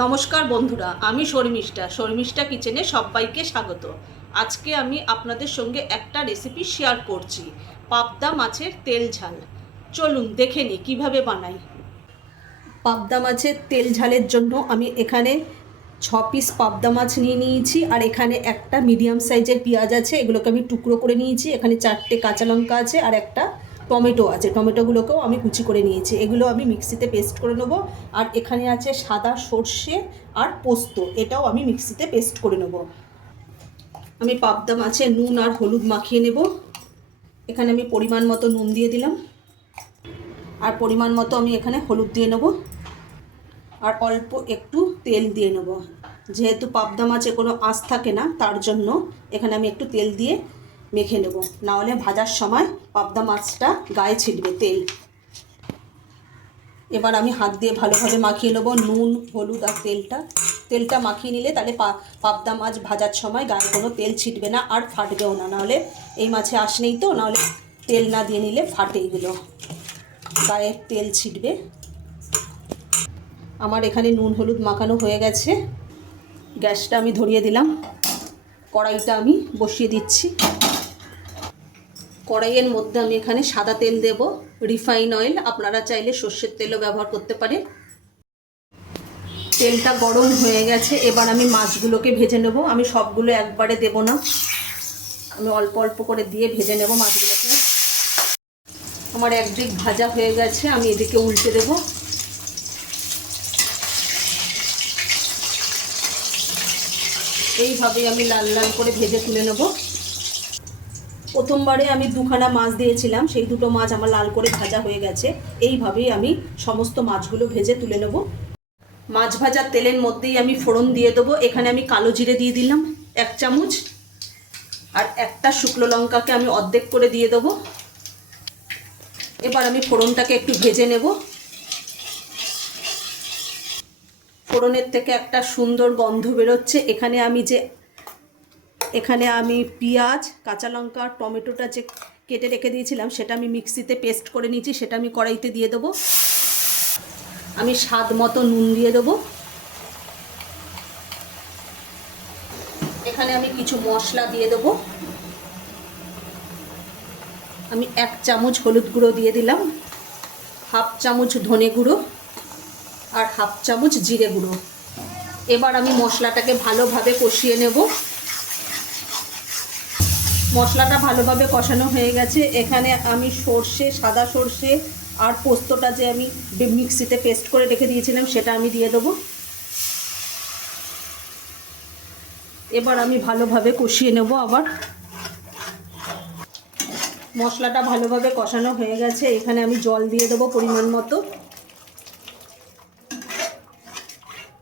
নমস্কার বন্ধুরা, আমি শর্মিষ্ঠা কিচেনে সবাইকে স্বাগত। আজকে আমি আপনাদের সঙ্গে একটা রেসিপি শেয়ার করছি, পাবদা মাছের তেল ঝাল। চলুন দেখে নিই কীভাবে বানাই। পাবদা মাছের তেল ঝালের জন্য আমি এখানে 6 পিস পাবদা মাছ নিয়ে নিয়েছি, আর এখানে একটা মিডিয়াম সাইজের পেঁয়াজ আছে, এগুলোকে আমি টুকরো করে নিয়েছি। এখানে 4টে কাঁচা লঙ্কা আছে আর একটা টমেটো আছে, টমেটোগুলোকেও আমি কুচি করে নিয়েছি। এগুলো আমি মিক্সিতে পেস্ট করে নেব। আর এখানে আছে সাদা সর্ষে আর পোস্ত, এটাও আমি মিক্সিতে পেস্ট করে নেব। আমি পাবদা মাছে নুন আর হলুদ মাখিয়ে নেব। এখানে আমি পরিমাণ মতো নুন দিয়ে দিলাম, আর পরিমাণ মতো আমি এখানে হলুদ দিয়ে নেব, আর অল্প একটু তেল দিয়ে নেব। যেহেতু পাবদা মাছে কোনো আঁশ থাকে না, তার জন্য এখানে আমি একটু তেল দিয়ে মেখে নেব, নাহলে ভাজার সময় পাবদা মাছটা গায়ে ছিটবে তেল। এবার আমি হাত দিয়ে ভালোভাবে মাখিয়ে নেব নুন, হলুদ আর তেলটা মাখিয়ে নিলে তাহলে পাবদা মাছ ভাজার সময় গায়ে কোনো তেল ছিটবে না আর ফাটবেও না। নাহলে এই মাছে আঁশ নেই তো, নাহলে তেল না দিয়ে নিলে ফাটে, এগুলো গায়ে তেল ছিটবে। আমার এখানে নুন হলুদ মাখানো হয়ে গেছে। গ্যাসটা আমি ধরিয়ে দিলাম, কড়াইটা আমি বসিয়ে দিচ্ছি। কড়াইয়ের মধ্যে আমি এখানে সাদা তেল দেব, রিফাইন অয়েল। আপনারা চাইলে সর্ষের তেলও ব্যবহার করতে পারেন। তেলটা গরম হয়ে গেছে, এবার আমি মাছগুলোকে ভেজে নেব। আমি সবগুলো একবারে দেব না, আমি অল্প অল্প করে দিয়ে ভেজে নেব মাছগুলোকে। আমার একদিক ভাজা হয়ে গেছে, আমি এদিকে উল্টে দেব। এইভাবেই আমি লাল লাল করে ভেজে তুলে নেব। প্রথমবারে আমি দুখানা মাছ দিয়েছিলাম, সেই দুটো মাছ আমার লাল করে ভাজা হয়ে গেছে। এইভাবেই আমি সমস্ত মাছগুলো ভেজে তুলে নেব। মাছ ভাজার তেলের মধ্যেই আমি ফোড়ন দিয়ে দেবো। এখানে আমি কালো জিরে দিয়ে দিলাম 1 চামচ, আর একটা শুকনো লঙ্কাকে আমি অর্ধেক করে দিয়ে দেবো। এবার আমি ফোড়নটাকে একটু ভেজে নেব। ফোড়নের থেকে একটা সুন্দর গন্ধ বেরোচ্ছে। এখানে আমি পেঁয়াজ, কাঁচা লঙ্কা, টমেটোটা যে কেটে রেখে দিয়েছিলাম সেটা আমি মিক্সিতে পেস্ট করে নিয়েছি, সেটা আমি কড়াইতে দিয়ে দেবো। আমি স্বাদ মতো নুন দিয়ে দেবো। এখানে আমি কিছু মশলা দিয়ে দেবো। আমি 1 চামচ হলুদ গুঁড়ো দিয়ে দিলাম, 1/2 চামচ ধনে গুঁড়ো আর 1/2 চামচ জিরে গুঁড়ো। এবার আমি মশলাটাকে ভালোভাবে কষিয়ে নেব। মশলাটা ভালোভাবে কষানো হয়ে গেছে। এখানে আমি সাদা সর্ষে আর পোস্তটা যে আমি মিক্সিতে পেস্ট করে রেখে দিয়েছিলাম সেটা আমি দিয়ে দেবো। এবার আমি ভালোভাবে কষিয়ে নেব। আবার মশলাটা ভালোভাবে কষানো হয়ে গেছে, এখানে আমি জল দিয়ে দেবো পরিমাণ মতো।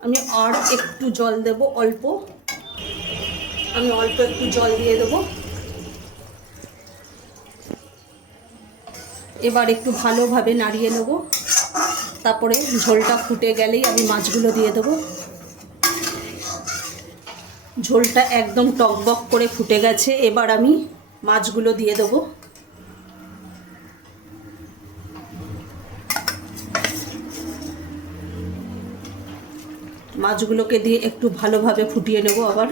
আমি আর একটু জল দেব, আমি অল্প একটু জল দিয়ে দেবো। এবার একটু ভালোভাবে নাড়িয়ে নেব। তারপরে ঝোলটা ফুটে গেলেই আমি মাছগুলো দিয়ে দেবো। ঝোলটা একদম টকবক করে ফুটে গেছে, এবার আমি মাছগুলো দিয়ে দেবো। মাছগুলোকে দিয়ে একটু ভালোভাবে ফুটিয়ে নেব। আবার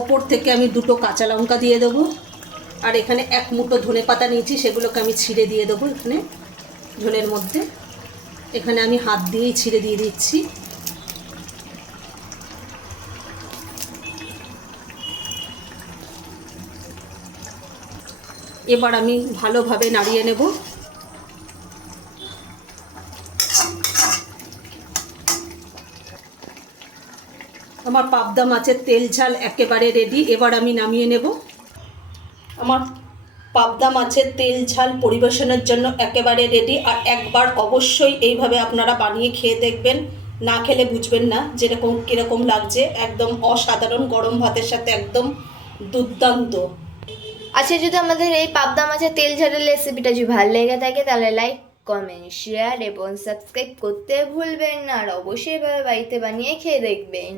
ওপর থেকে আমি 2টো কাঁচা লঙ্কা দিয়ে দেবো, আর এখানে 1 মুঠো ধনেপাতা নিয়েছি, সেগুলোকে আমি ছিঁড়ে দিয়ে দেবো এখানে ঝোলের মধ্যে। এখানে আমি হাত দিয়েই ছিঁড়ে দিয়ে দিচ্ছি। এবার আমি ভালোভাবে নাড়িয়ে নেব। আমার পাবদা মাছের তেল ঝাল একেবারে রেডি। এবার আমি নামিয়ে নেব। আমার পাবদা মাছের তেল ঝাল পরিবেশনের জন্য একেবারে রেডি। আর একবার অবশ্যই এইভাবে আপনারা বানিয়ে খেয়ে দেখবেন, না খেলে বুঝবেন না কীরকম লাগছে। একদম অসাধারণ, গরম ভাতের সাথে একদম দুর্দান্ত। আচ্ছা, যদি আমাদের এই পাবদা মাছের তেল ঝালের রেসিপিটা যদি ভালো লেগে থাকে তাহলে লাইক, কমেন্ট, শেয়ার এবং সাবস্ক্রাইব করতে ভুলবেন না। আর অবশ্যই এভাবে বাড়িতে বানিয়ে খেয়ে দেখবেন।